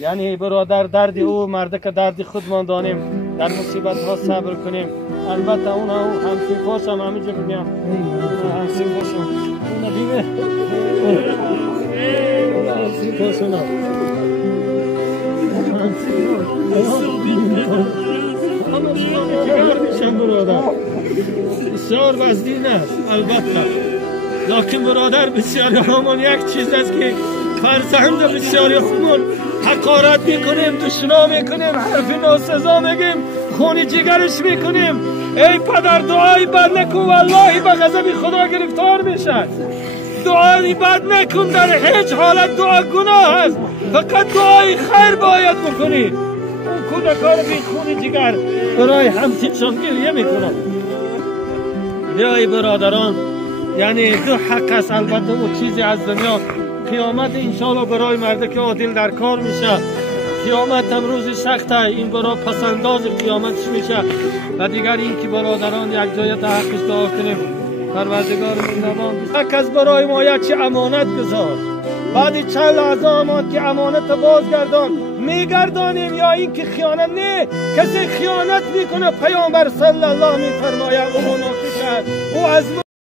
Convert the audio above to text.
یعنی برادر درد او مرد که درد خودمان دانیم، در مصیبت ها صبر کنیم. البته اون همسین پاشم همینجا بگم همسین پاشم اون دیگه همسین پاشم همسین برادر بسیار وزدین است البته، لکن برادر بسیاری همون یک چیز است که فرزند بسیاری خودمون حقارت میکنیم، دشنا میکنیم، حرف ناسزا میگیم، خون جگرش میکنیم. ای پدر دعای بد نکن، والله به غضب خدا گرفتار میشه. دعای بد نکن، در هیچ حالت دعا گناه است، فقط دعای خیر باید بکنی. اون کودکان بی خون جگر برای همسینشان گریه میکنن. بیای برادران، یعنی دو حق است البته اون چیزی از دنیا. قیامت انشاءالله برای مرده که عادل در کار میشه، قیامت هم روز سخته، این برای پسنداز قیامتش میشه. و دیگر این که برادران یک جایت حقش دعا کنیم. پروردگار مهربان حق از برای ما یک امانت گذار، بعد چند لحظه آمد که امانت بازگردان میگردانیم یا این که خیانت. نه، کسی خیانت میکنه پیامبر صلی الله میفرماید او منافق است، او از